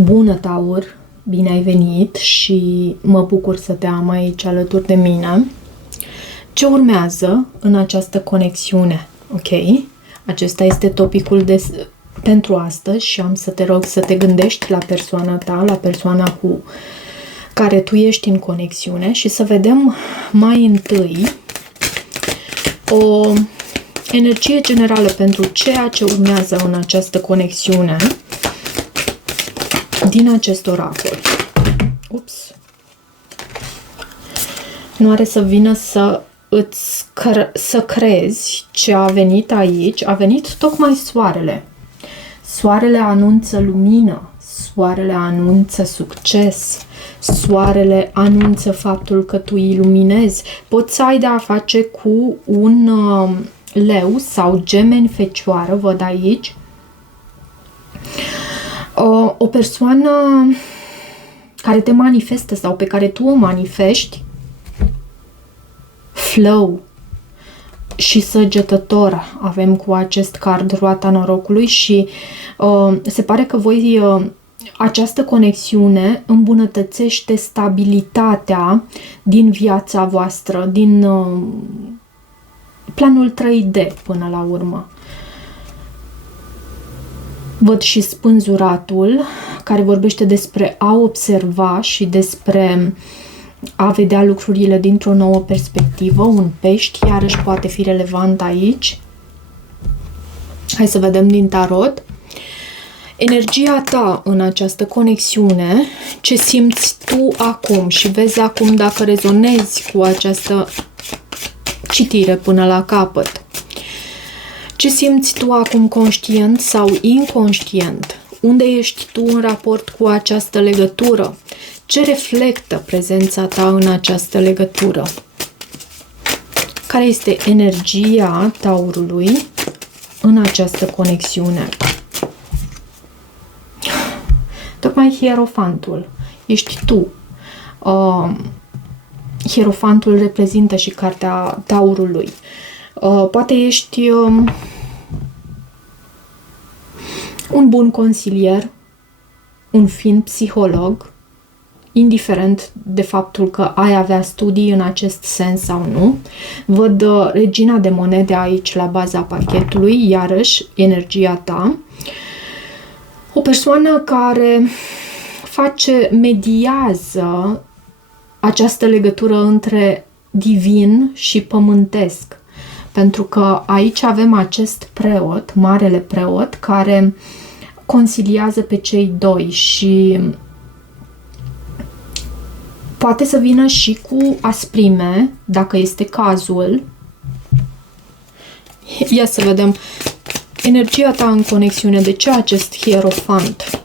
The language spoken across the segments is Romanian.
Bună, Taur! Bine ai venit și mă bucur să te am aici alături de mine. Ce urmează în această conexiune? Ok? Acesta este topicul pentru astăzi și am să te rog să te gândești la persoana ta, la persoana cu care tu ești în conexiune și să vedem mai întâi o energie generală pentru ceea ce urmează în această conexiune din acest oracol. Ups! Nu are să vină să crezi ce a venit aici. A venit tocmai soarele. Soarele anunță lumină. Soarele anunță succes. Soarele anunță faptul că tu iluminezi. Poți să ai de-a face cu un leu sau gemeni fecioară, văd aici. O persoană care te manifestă sau pe care tu o manifesti, flow și săgetător avem cu acest card, roata norocului și se pare că voi această conexiune îmbunătățește stabilitatea din viața voastră, din planul 3D până la urmă. Văd și spânzuratul, care vorbește despre a observa și despre a vedea lucrurile dintr-o nouă perspectivă. Un pești, iarăși poate fi relevant aici. Hai să vedem din tarot. Energia ta în această conexiune, ce simți tu acum și vezi acum dacă rezonezi cu această citire până la capăt. Ce simți tu acum conștient sau inconștient? Unde ești tu în raport cu această legătură? Ce reflectă prezența ta în această legătură? Care este energia Taurului în această conexiune? Tocmai Hierofantul. Ești tu. Hierofantul reprezintă și cartea Taurului. Poate ești un bun consilier, un fin psiholog, indiferent de faptul că ai avea studii în acest sens sau nu. Văd regina de monede aici la baza pachetului, iarăși energia ta. O persoană care mediază această legătură între divin și pământesc. Pentru că aici avem acest preot, marele preot, care consiliază pe cei doi și poate să vină și cu asprime, dacă este cazul. Ia să vedem energia ta în conexiune. De ce acest hierofant?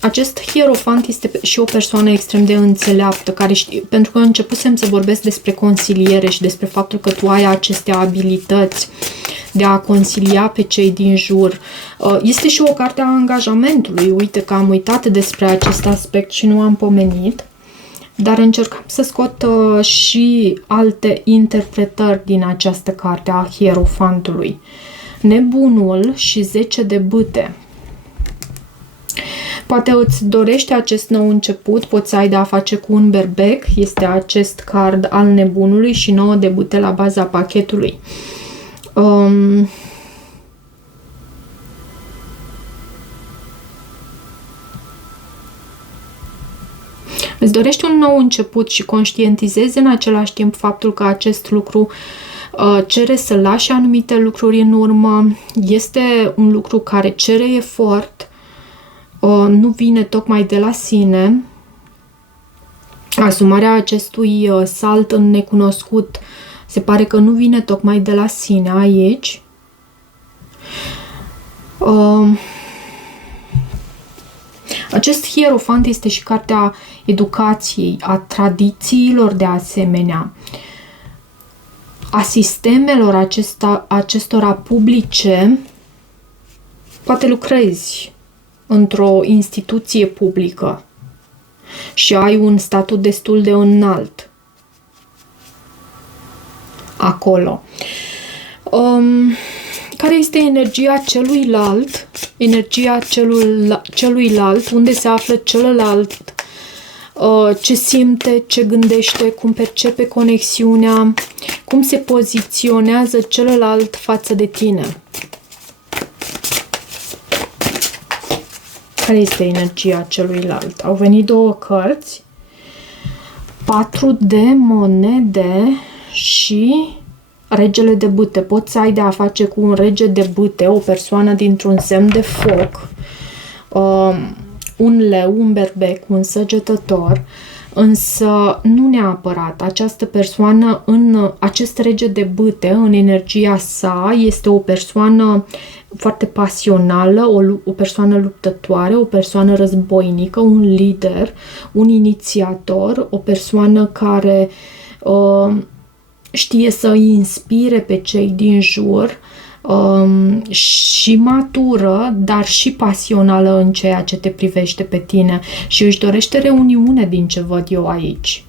Acest hierofant este și o persoană extrem de înțeleaptă, care pentru că începusem să vorbesc despre consiliere și despre faptul că tu ai aceste abilități de a consilia pe cei din jur. Este și o carte a angajamentului. Uite că am uitat despre acest aspect și nu am pomenit, dar încercam să scot și alte interpretări din această carte a hierofantului. Nebunul și 10 de bâte. Poate îți dorești acest nou început, poți să ai de-a face cu un berbec, este acest card al nebunului și 9 de bâte la baza pachetului. Îți dorești un nou început și conștientizezi în același timp faptul că acest lucru cere să lași anumite lucruri în urmă, este un lucru care cere efort, nu vine tocmai de la sine. Asumarea acestui salt în necunoscut se pare că nu vine tocmai de la sine aici. Acest hierofant este și cartea educației, a tradițiilor de asemenea, a sistemelor acestora publice. Poate lucrezi într-o instituție publică și ai un statut destul de înalt acolo. care este energia celuilalt, celuilalt, unde se află celălalt, ce simte, ce gândește, cum percepe conexiunea, cum se poziționează celălalt față de tine. Care este energia celuilalt? Au venit două cărți, 4 de monede și regele de bâte. Poți să ai de a face cu un rege de bâte, o persoană dintr-un semn de foc, un leu, un berbec, un săgetător, însă nu neapărat. Această persoană, în acest rege de bâte, în energia sa, este o persoană foarte pasională, o persoană luptătoare, o persoană războinică, un lider, un inițiator, o persoană care știe să îi inspire pe cei din jur, și matură, dar și pasională în ceea ce te privește pe tine și își dorește reuniune din ce văd eu aici.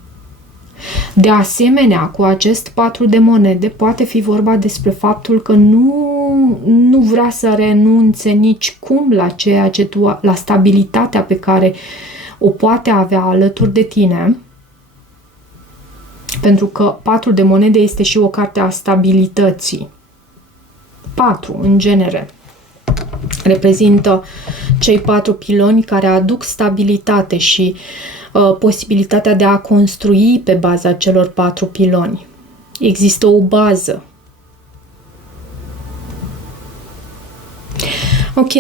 De asemenea, cu acest 4 de monede poate fi vorba despre faptul că nu vrea să renunțe nici cum la ceea ce la stabilitatea pe care o poate avea alături de tine, pentru că 4 de monede este și o carte a stabilității. 4, în genere, reprezintă cei 4 piloni care aduc stabilitate și posibilitatea de a construi pe baza celor 4 piloni. Există o bază. Ok,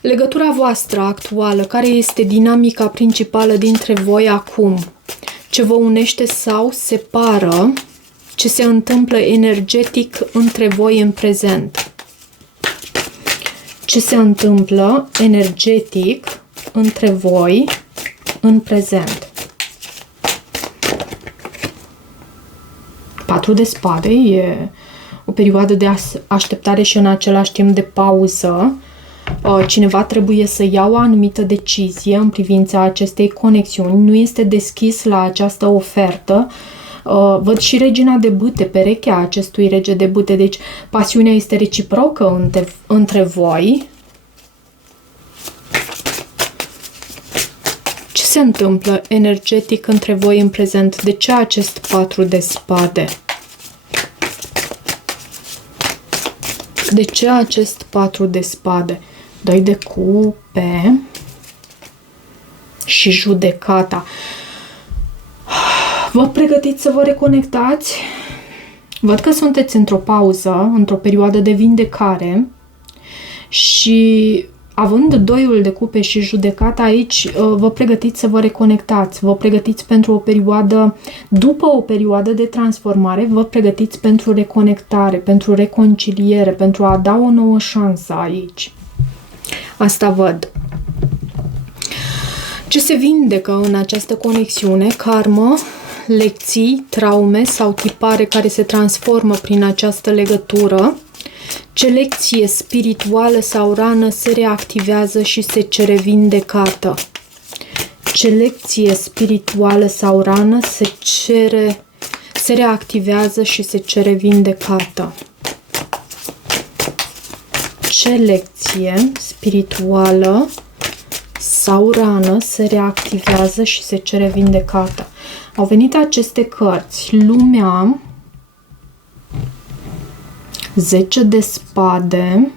legătura voastră actuală, care este dinamica principală dintre voi acum? Ce vă unește sau separă? Ce se întâmplă energetic între voi în prezent? Ce se întâmplă energetic între voi în prezent? 4 de spade e o perioadă de așteptare și în același timp de pauză. Cineva trebuie să ia o anumită decizie în privința acestei conexiuni. Nu este deschis la această ofertă. Văd și regina de bâte, perechea acestui rege de bâte, deci pasiunea este reciprocă între voi. Ce se întâmplă energetic între voi în prezent? De ce acest 4 de spade? De ce acest 4 de spade? 2 de cupe și judecata. Vă pregătiți să vă reconectați? Văd că sunteți într-o pauză, într-o perioadă de vindecare și având 2-ul de cupe și judecata aici, vă pregătiți să vă reconectați, vă pregătiți pentru o perioadă, după o perioadă de transformare, vă pregătiți pentru reconectare, pentru reconciliere, pentru a da o nouă șansă aici. Asta văd. Ce se vindecă în această conexiune? Karmă, lecții, traume sau tipare care se transformă prin această legătură. Ce lecție spirituală sau rană se reactivează și se cere vindecată? Ce lecție spirituală sau rană se reactivează și se cere vindecată? Ce lecție spirituală sau rană se reactivează și se cere vindecată? Au venit aceste cărți, lumea, 10 de spade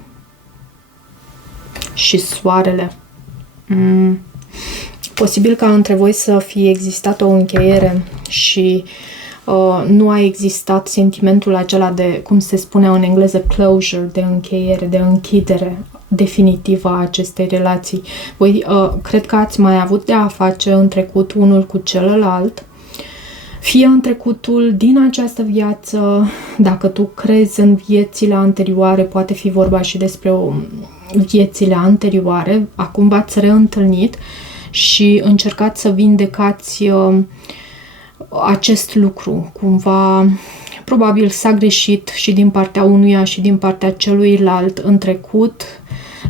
și soarele. Posibil ca între voi să fie existat o încheiere și nu a existat sentimentul acela de, cum se spune în engleză, closure, de încheiere, de închidere definitivă a acestei relații. Voi cred că ați mai avut de a face în trecut unul cu celălalt, fie în trecutul din această viață, dacă tu crezi în viețile anterioare, poate fi vorba și despre viețile anterioare, acum v-ați reîntâlnit și încercați să vindecați acest lucru. Cumva, probabil s-a greșit și din partea unuia și din partea celuilalt în trecut.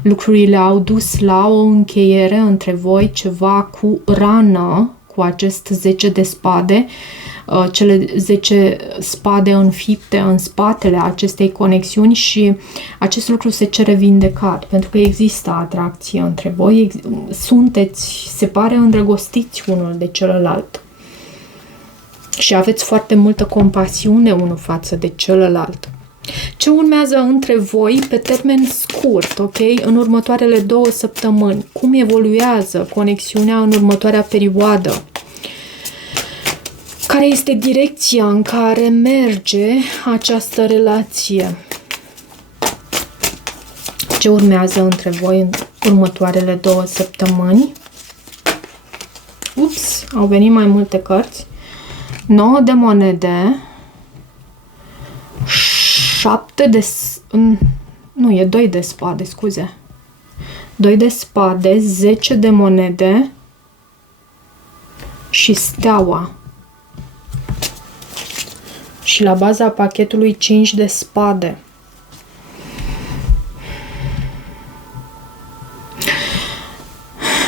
Lucrurile au dus la o încheiere între voi, ceva cu rană, cu acest 10 de spade. cele 10 spade înfipte în spatele acestei conexiuni și acest lucru se cere vindecat, pentru că există atracție între voi, sunteți, se pare, îndrăgostiți unul de celălalt și aveți foarte multă compasiune unul față de celălalt. Ce urmează între voi pe termen scurt, ok? În următoarele 2 săptămâni? Cum evoluează conexiunea în următoarea perioadă? Care este direcția în care merge această relație? Ce urmează între voi în următoarele 2 săptămâni? Ups, au venit mai multe cărți. 9 de monede. 7 de... Nu, e 2 de spade, scuze. 2 de spade, 10 de monede și steaua. Și la baza pachetului 5 de spade.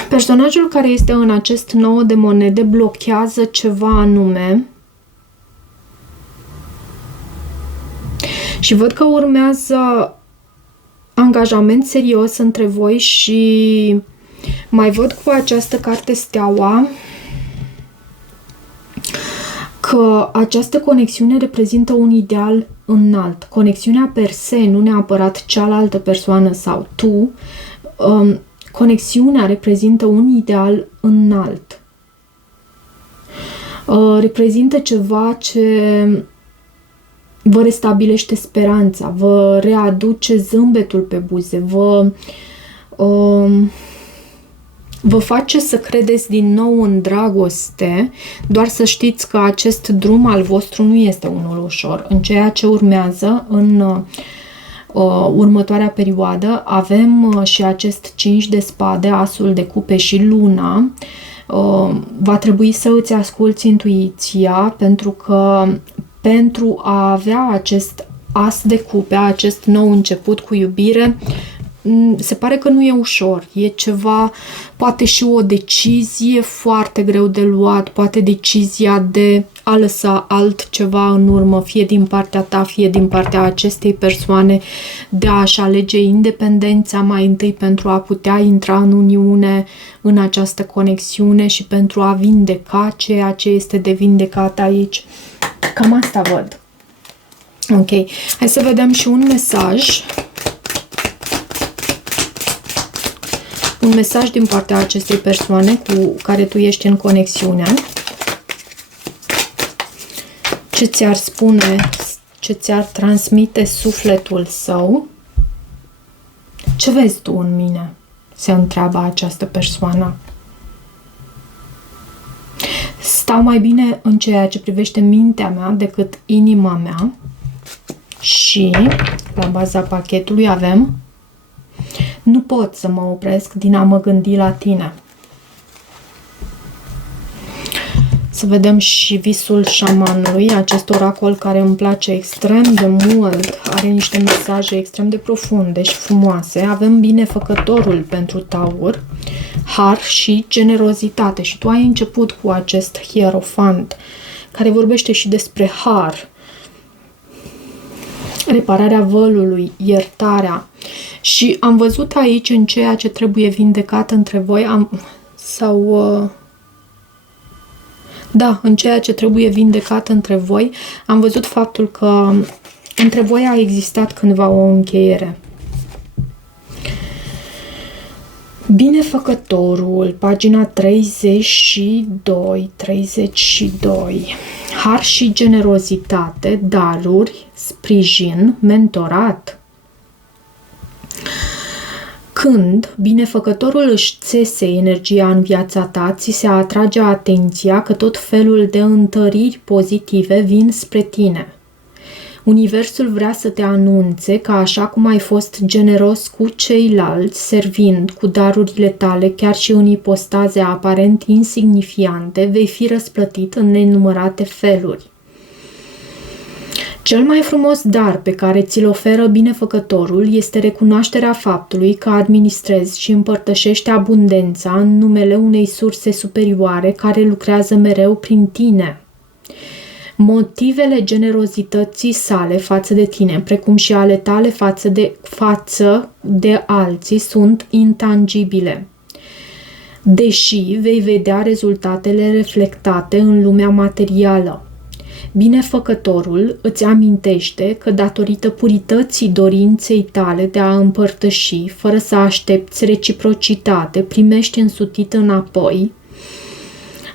Personajul care este în acest 9 de monede blochează ceva anume. Și văd că urmează angajament serios între voi și mai văd cu această carte steaua că această conexiune reprezintă un ideal înalt. Conexiunea per se, nu neapărat cealaltă persoană sau tu, conexiunea reprezintă un ideal înalt. Reprezintă ceva ce vă restabilește speranța, vă readuce zâmbetul pe buze, vă face să credeți din nou în dragoste, doar să știți că acest drum al vostru nu este unul ușor. În ceea ce urmează, în următoarea perioadă, avem și acest 5 de spade, asul de cupe și luna. Va trebui să îți asculți intuiția, pentru că pentru a avea acest as de cupe, acest nou început cu iubire, se pare că nu e ușor. E ceva, poate și o decizie foarte greu de luat, poate decizia de a lăsa altceva în urmă, fie din partea ta, fie din partea acestei persoane, de a-și alege independența mai întâi pentru a putea intra în uniune, în această conexiune și pentru a vindeca ceea ce este de vindecat aici. Cam asta văd. Ok, hai să vedem și un mesaj. Un mesaj din partea acestei persoane cu care tu ești în conexiune. Ce ți-ar spune, ce ți-ar transmite sufletul său? Ce vezi tu în mine? Se întreabă această persoană. Stau mai bine în ceea ce privește mintea mea decât inima mea. Și la baza pachetului avem: nu pot să mă opresc din a mă gândi la tine. Să vedem și visul șamanului, acest oracol care îmi place extrem de mult, are niște mesaje extrem de profunde și frumoase. Avem binefăcătorul pentru Taur, har și generozitate. Și tu ai început cu acest hierofant, care vorbește și despre har, repararea vălului, iertarea. Și am văzut aici, în ceea ce trebuie vindecat între voi, în ceea ce trebuie vindecat între voi, am văzut faptul că între voi a existat cândva o încheiere. Binefăcătorul, pagina 32. Har și generozitate, daruri, sprijin, mentorat. Când binefăcătorul își țese energia în viața ta, ți se atrage atenția că tot felul de întăriri pozitive vin spre tine. Universul vrea să te anunțe că așa cum ai fost generos cu ceilalți, servind cu darurile tale, chiar și în ipostaze aparent insignifiante, vei fi răsplătit în nenumărate feluri. Cel mai frumos dar pe care ți-l oferă binefăcătorul este recunoașterea faptului că administrezi și împărtășești abundența în numele unei surse superioare care lucrează mereu prin tine. Motivele generozității sale față de tine, precum și ale tale față de alții, sunt intangibile. Deși vei vedea rezultatele reflectate în lumea materială. Binefăcătorul îți amintește că datorită purității dorinței tale de a împărtăși, fără să aștepți reciprocitate, primești însutit înapoi,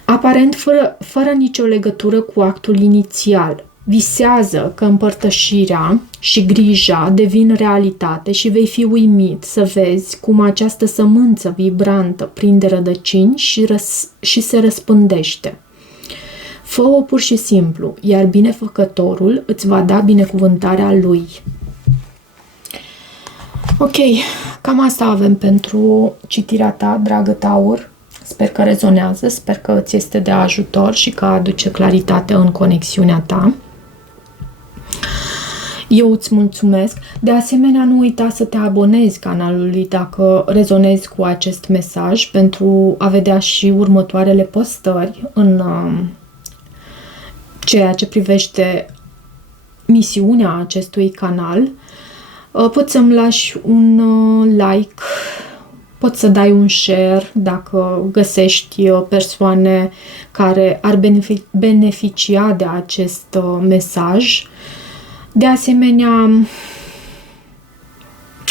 aparent fără nicio legătură cu actul inițial. Visează că împărtășirea și grija devin realitate și vei fi uimit să vezi cum această sămânță vibrantă prinde rădăcini și se răspândește. Fă-o pur și simplu, iar binefăcătorul îți va da binecuvântarea lui. Ok, cam asta avem pentru citirea ta, dragă Taur. Sper că rezonează, sper că îți este de ajutor și că aduce claritate în conexiunea ta. Eu îți mulțumesc. De asemenea, nu uita să te abonezi canalului dacă rezonezi cu acest mesaj pentru a vedea și următoarele postări în ceea ce privește misiunea acestui canal. Poți să-mi lași un like, poți să dai un share dacă găsești persoane care ar beneficia de acest mesaj. De asemenea,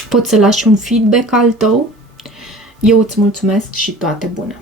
poți să lași un feedback al tău. Eu îți mulțumesc și toate bune!